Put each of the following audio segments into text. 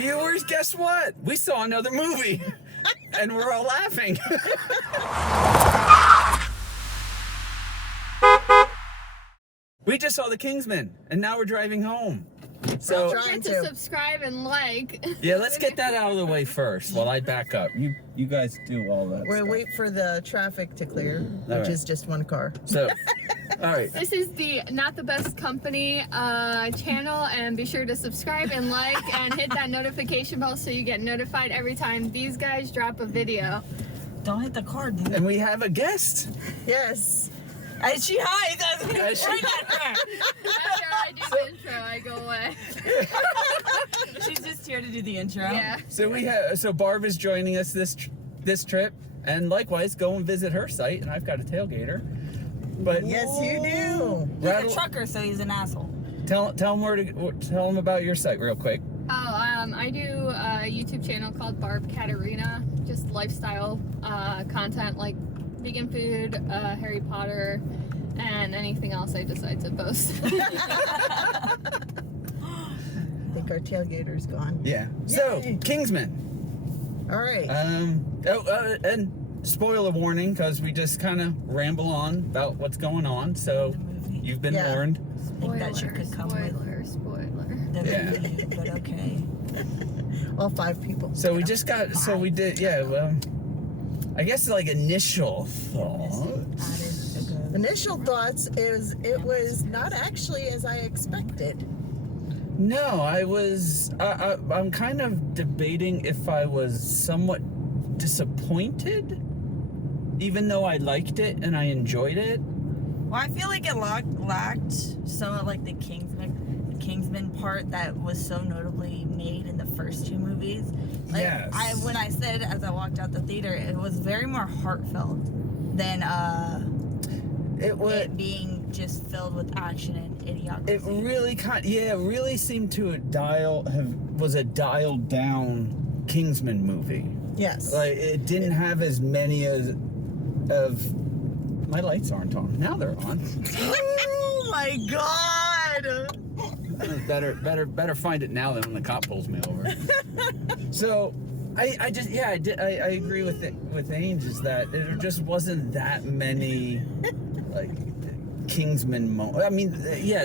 Viewers, guess what? We saw another movie. And we're all laughing. We just saw The Kingsman, and now we're driving home. So Don't forget to subscribe and like. Yeah, let's get that out of the way first while I back up. You guys do all that. We'll wait for the traffic to clear, which is just one car. So, all right. This is the Not the Best Company channel, and be sure to subscribe and like and hit that notification bell so you get notified every time these guys drop a video. Don't hit the car, dude. And we have a guest. Yes. And she hides us. After I do the intro, I go away. She's just here to do the intro. Yeah. So Barb is joining us this trip, and likewise go and visit her site. And I've got a tailgater. But yes, you do. He's a trucker, so he's an asshole. Tell him about your site real quick. I do a YouTube channel called Catarina, just lifestyle content like vegan food, Harry Potter, and anything else I decide to post. I think our tailgater's gone. Yeah. So, Yay. Kingsman. All right. And spoiler warning, because we just kind of ramble on about what's going on. So, you've been warned. I think that shit could come with Spoiler. the movie, but okay. All 5 people. So we just got. So we did. Yeah. Well, I guess like initial thoughts. Initial thoughts is it was not actually as I expected. No, I'm kind of debating if I was somewhat disappointed, even though I liked it and I enjoyed it. Well, I feel like it lacked some of like the Kingsman part that was so notably made in the first 2 movies. Like, yes. When I said as I walked out the theater, it was very more heartfelt than it being just filled with action and idiocracy. It really it really seemed to was a dialed down Kingsman movie. Yes. Like it didn't have as many of my lights aren't on. Now they're on. Oh my god! Better find it now than when the cop pulls me over. So, I agree with Ames is that there just wasn't that many like Kingsman moments. I mean,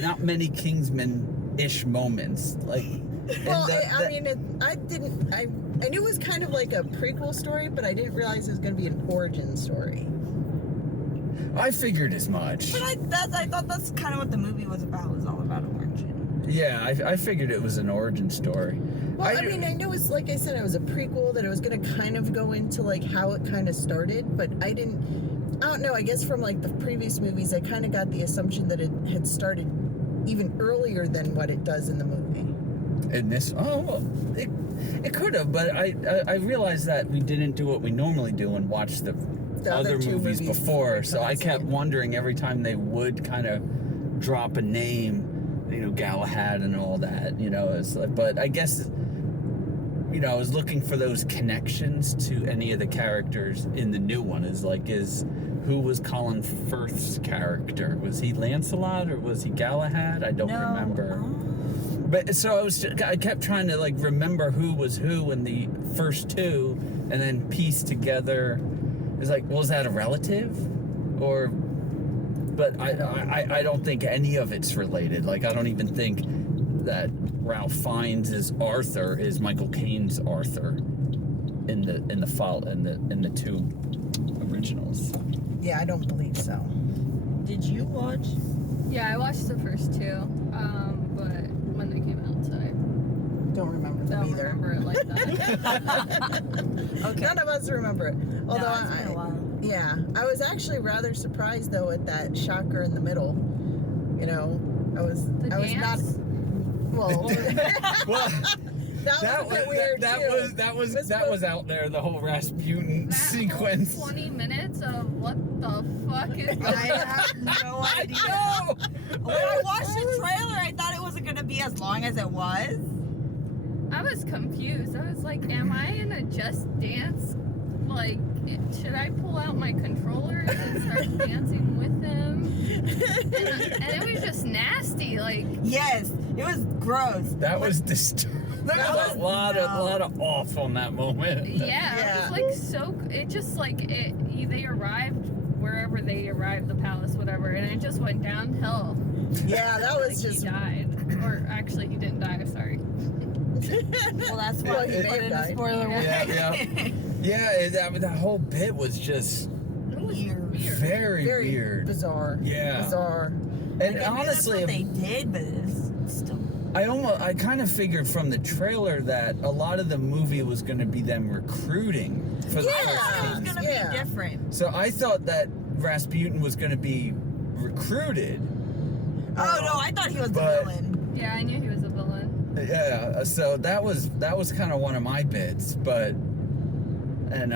not many Kingsman-ish moments. Like, well, I knew it was kind of like a prequel story, but I didn't realize it was going to be an origin story. I figured as much. But I thought that's kind of what the movie was about. It was all about origin. Yeah, I figured it was an origin story. Well, I mean, I know it's like I said, it was a prequel, that it was going to kind of go into like how it kind of started, but I don't know, I guess from like the previous movies, I kind of got the assumption that it had started even earlier than what it does in the movie. In this, it could have, but I realized that we didn't do what we normally do and watch the other movies before, so I kept wondering every time they would kind of drop a name, Galahad and all that, it's like, but I guess, I was looking for those connections to any of the characters in the new one. Who was Colin Firth's character? Was he Lancelot or was he Galahad? I don't remember. But so I kept trying to like remember who was who in the first 2, and then piece together. It's like, was that a relative, or? But I don't think any of it's related. Like I don't even think that Ralph Fiennes' Arthur is Michael Caine's Arthur in the 2 originals. Yeah, I don't believe so. Did you watch? Yeah, I watched the first 2, but when they came out, so I don't remember them either. Remember it like that. Okay. None of us remember it. Although it's been a while. Yeah, I was actually rather surprised though at that shocker in the middle. I was not. Well, that was a bit weird too. That was out there. The whole Rasputin sequence. 20 minutes of what the fuck is that? I have no idea. When I watched the trailer, I thought it wasn't gonna be as long as it was. I was confused. I was like, am I in a Just Dance? Like, should I pull out my controllers and start dancing with them? And it was just nasty. Like, yes, it was gross. That was disturbing. There's a lot of off on that moment. Yeah, it was like so. It just like it. They arrived wherever they arrived, the palace, whatever, and it just went downhill. Yeah, that was Like, just. he died, or actually he didn't die. Sorry. Well, that's why Well, he he put may it in have the died. spoiler warning. Yeah, that whole bit was just Weird. very weird. Bizarre. Yeah. Bizarre. And Like, I mean, honestly, that's what they did, but it's still. I kind of figured from the trailer that a lot of the movie was going to be them recruiting for the I thought it was first gonna Yeah. be different. So I thought that Rasputin was going to be recruited. Oh no, I thought he was the But- villain. Yeah, I knew he was a villain. Yeah, so that was kind of one of my bits, but Did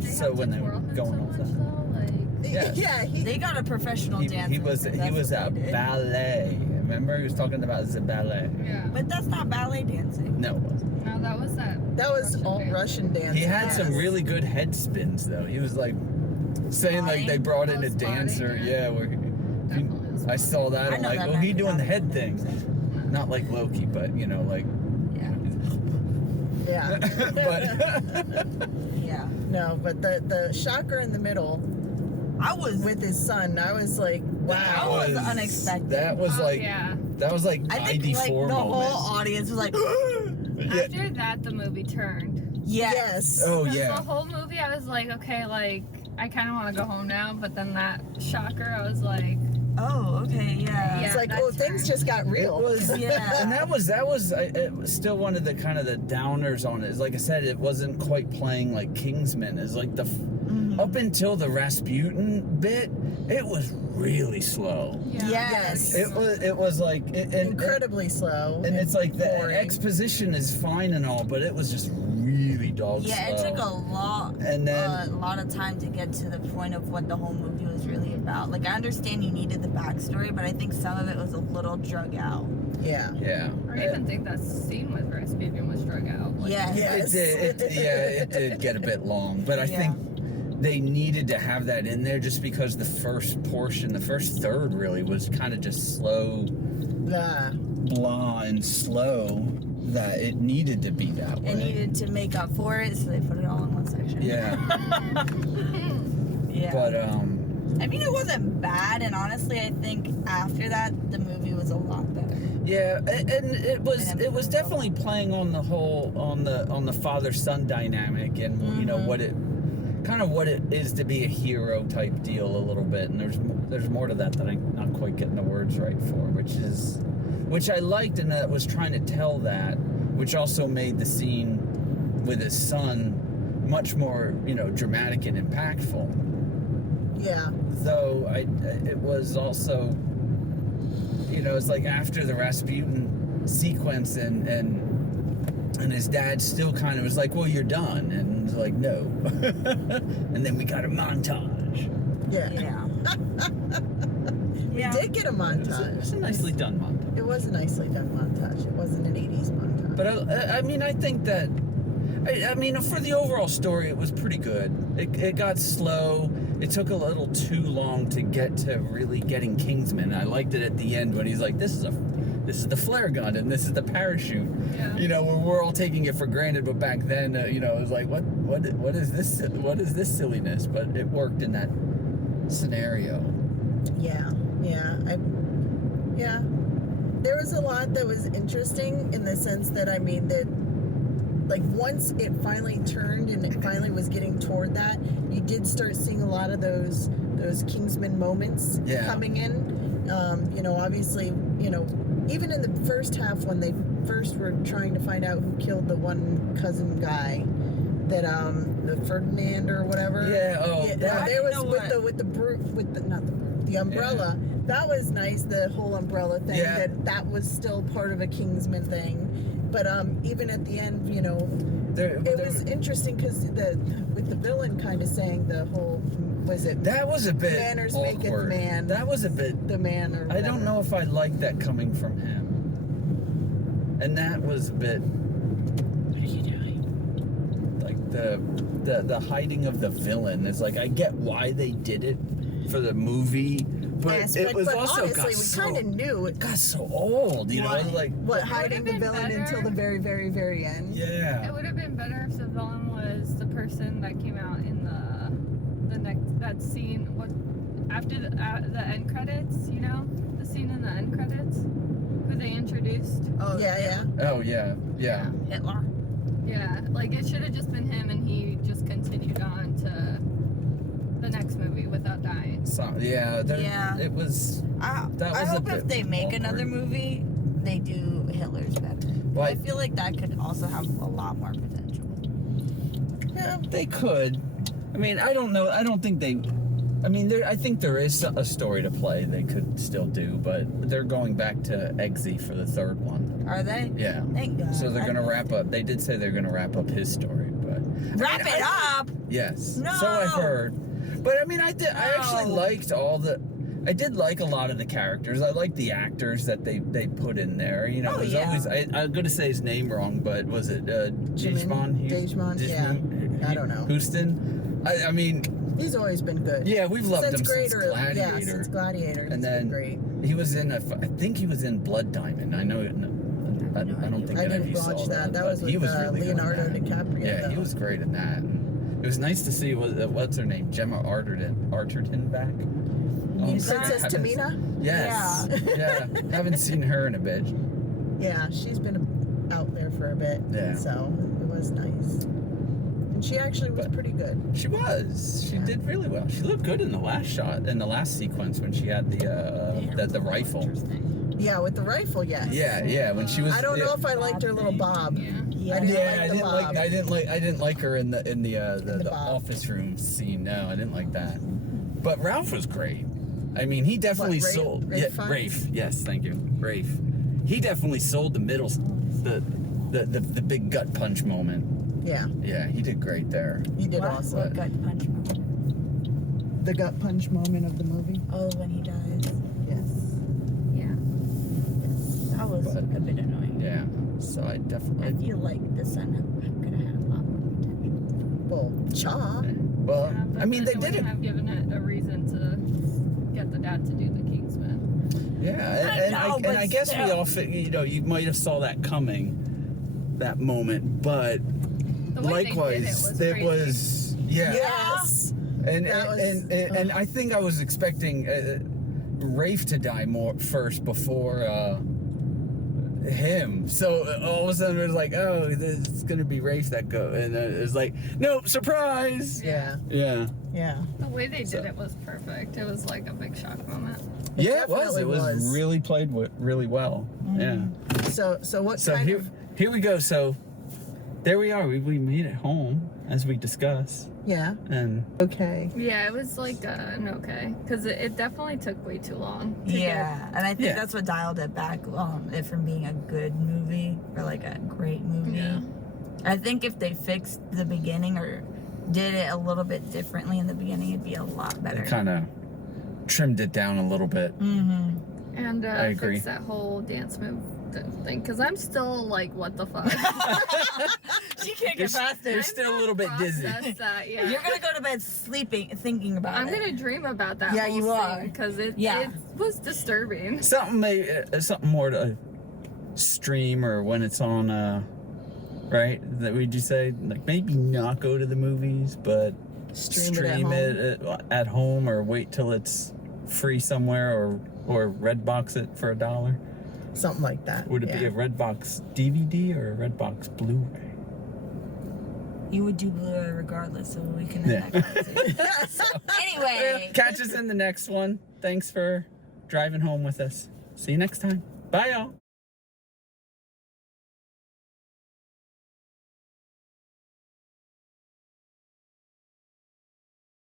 they so have when to they were twirl him going so all much, that. though? Like, Yes. Yeah, They got a professional dancer. He was That's a what they did. ballet. Remember, he was talking about the ballet. yeah. But that's not ballet dancing. No, it wasn't. No, that was that. that was all dance. Russian dance. He had some Yes. really good head spins though. He was like saying like they Spotting? brought in a Spotting, dancer. yeah. Yeah, where Definitely was I saw that. I I'm know like, that oh, back he in doing the head Africa. thing. Not like Loki, but you know, like. Yeah. Yeah. but Yeah. No, but the shocker in the middle I was. with his son, I was like, wow. That was unexpected. That was Oh, like yeah. that was like I think like 94 the moment. whole audience was like, Yeah. After that, the movie turned. Yes. Oh 'Cause yeah. The whole movie, I was like, okay, like, I kind of want to go home now. But then that shocker, I was like, oh, okay, yeah. It's Yeah, like, that oh, things turned. just got It real. was, Yeah. and that was it was still one of the kind of the downers on it. Is like I said, it wasn't quite playing like Kingsman. Is like the up until the Rasputin bit, it was really slow. yeah. Yes. It was like Incredibly slow. and it's like the boring. exposition is fine and all, but it was just really dog Yeah, it slow. took a lot, And then- a lot of time to get to the point of what the whole movie was really about. Like, I understand you needed the backstory, but I think some of it was a little drug out. Yeah. Yeah. I even think that scene with Rasputin was drug out. Like, Yeah. Yes. It did get a bit long, but I Yeah. think they needed to have that in there just because the first portion, the first third really was kind of just slow, Nah. blah and slow, that it needed to be that way. It needed to make up for it, so they put it all in one section. Yeah. Yeah. But I mean, it wasn't bad, and honestly, I think after that, the movie was a lot better. yeah, and it was And definitely playing on the whole on the father-son dynamic and you know what it is to be a hero type deal a little bit, and there's more to that that I'm not quite getting the words right for, which I liked, and that was trying to tell that, which also made the scene with his son much more, you know, dramatic and impactful. Yeah. Though it was also, you know, it's like after the Rasputin sequence and his dad still kind of was like, well, you're done, and was like, no. And then we got a montage. Yeah. Yeah. Yeah. We did get a It montage. was a nicely done montage. It was a nicely done montage. It wasn't an 80s montage. But I mean, I think that, I mean, for the overall story, it was pretty good. It got slow. It took a little too long to get to really getting Kingsman. I liked it at the end when he's like, this is the flare gun and this is the parachute. Yeah. You know, we're all taking it for granted, but back then, you know, it was like, what is this? What is this silliness? But it worked in that scenario. Yeah. There was a lot that was interesting in the sense that, I mean, that like once it finally turned and it finally was getting toward that, you did start seeing a lot of those Kingsman moments coming in. You know, obviously, you know, even in the first half when they first were trying to find out who killed the one cousin guy, that the Ferdinand or whatever. Yeah. Oh, Yeah, that, there was know with the umbrella. That was nice, the whole umbrella thing. Yeah. That was still part of a Kingsman thing. But even at the end, you know, it was interesting because with the villain kind of saying the whole, was it that was a bit manners awkward. maketh man. That was a bit. The man or I don't whatever. know if I like that coming from him. And that was a bit. What are you doing? Like the hiding of the villain is like, I get why they did it for the movie, but Yes, it was but also honestly, we kind of knew it got so old, you know, What? like what hiding the been villain better. until the very, very, very end. yeah. It would have been better if the villain was the person that came out in the next that scene. What after the end credits? You know, the scene in the end credits, who they introduced. Oh Yeah. Oh yeah, yeah. Hitler. Yeah, like it should have just been him, and he just continued on to the next movie without dying. So yeah, it was. I That was a hope bit if they make awkward. another movie, they do Hitler's better. Well, I feel like that could also have a lot more potential. Yeah, they could. I mean, I don't know. I don't think they. I mean, I think there is a story to play they could still do, but they're going back to Eggsy for the third one. Are they? Yeah. Thank God. So they're going to wrap up. They did say they're going to wrap up his story, but Wrap it up! yes. No! So I've heard. But I mean, I actually No. liked I did like a lot of the characters. I liked the actors that they put in there. You know, Oh, there's yeah. always. I'm going to say his name wrong, but was it Dejman? Dejman? Yeah. I don't know. Houston. I mean, He's always been good. yeah, we've loved since him Gladiator. since Gladiator. Yeah, since Gladiator. And He's then been great. he was in I think he was in Blood Diamond. I know. I don't think I any of didn't you watch saw that. That but was with he was really good in Leonardo that. DiCaprio. Yeah, he though. was great in that. And it was nice to see what's her name, Gemma Arterton back. Princess Tamina. Yes. Yeah. Haven't seen her in a bit. Yeah, she's been out there for a bit. Yeah. So it was nice. And she actually was pretty good. She was. She did really well. She looked good in the last shot, in the last sequence when she had the rifle. Yeah, with the rifle, yes. Yeah. When she was. I don't know if I liked her little bob. Yeah. Yeah. I didn't Yeah, like the bob. I didn't like her in the bob. office room scene. No, I didn't like that. But Ralph was great. I mean, he definitely What, Rafe? sold. Rafe Yeah, Fiennes? Rafe. Yes, thank you, Rafe. He definitely sold the middle, the big gut punch moment. Yeah, Yeah, he did great there. he did What? awesome. What gut punch moment? The gut punch moment of the movie. Oh, when he dies. Yes. Yeah. That was But- a bit annoying. Yeah. So I I definitely. feel like the son could have had a lot more potential. Well, Cha. Well, Yeah, but I mean, then they did it. have given it a reason to get the dad to do the Kingsman. Yeah, I and know, I but guess we still. all, you might have saw that coming, that moment, but The way likewise, they did it was crazy. yeah. Yes. And That was- and I think I was expecting Rafe to die first before him. So all of a sudden it was like, oh, it's gonna be Rafe that go, and it's like, nope, surprise. Yeah. Yeah. Yeah. The way they So- did it was perfect. It was like a big shock moment. It Yeah, it was. definitely It was was. really played really well. Yeah. So what So kind here, of? here we go. So there we are. We made it home as we discussed, Yeah. and Okay. Yeah, it was like an okay, because it definitely took way too long. To Yeah, and I think Yeah. that's what dialed it back, it from being a good movie or like a great movie. Yeah. I think if they fixed the beginning or did it a little bit differently in the beginning, it'd be a lot better. kind of trimmed it down a little bit. Mm-hmm. And I agree. fix that whole dance move thing, because I'm still like, what the fuck? She can't You're get past You're it. still a little bit dizzy. Process that, yeah. You're gonna go to bed thinking about I'm it. gonna dream about that. Yeah, you are. because it Yeah. was disturbing. Something more to stream or when it's on. Right? That would you say like maybe not go to the movies, but Stream it at home or wait till it's free somewhere or Redbox it for $1. Something like that. Would it be a Redbox DVD or a Redbox Blu-ray? You would do Blu-ray regardless, so we can Yeah. have that conversation. Anyway. Catch us in the next one. Thanks for driving home with us. See you next time. Bye, y'all.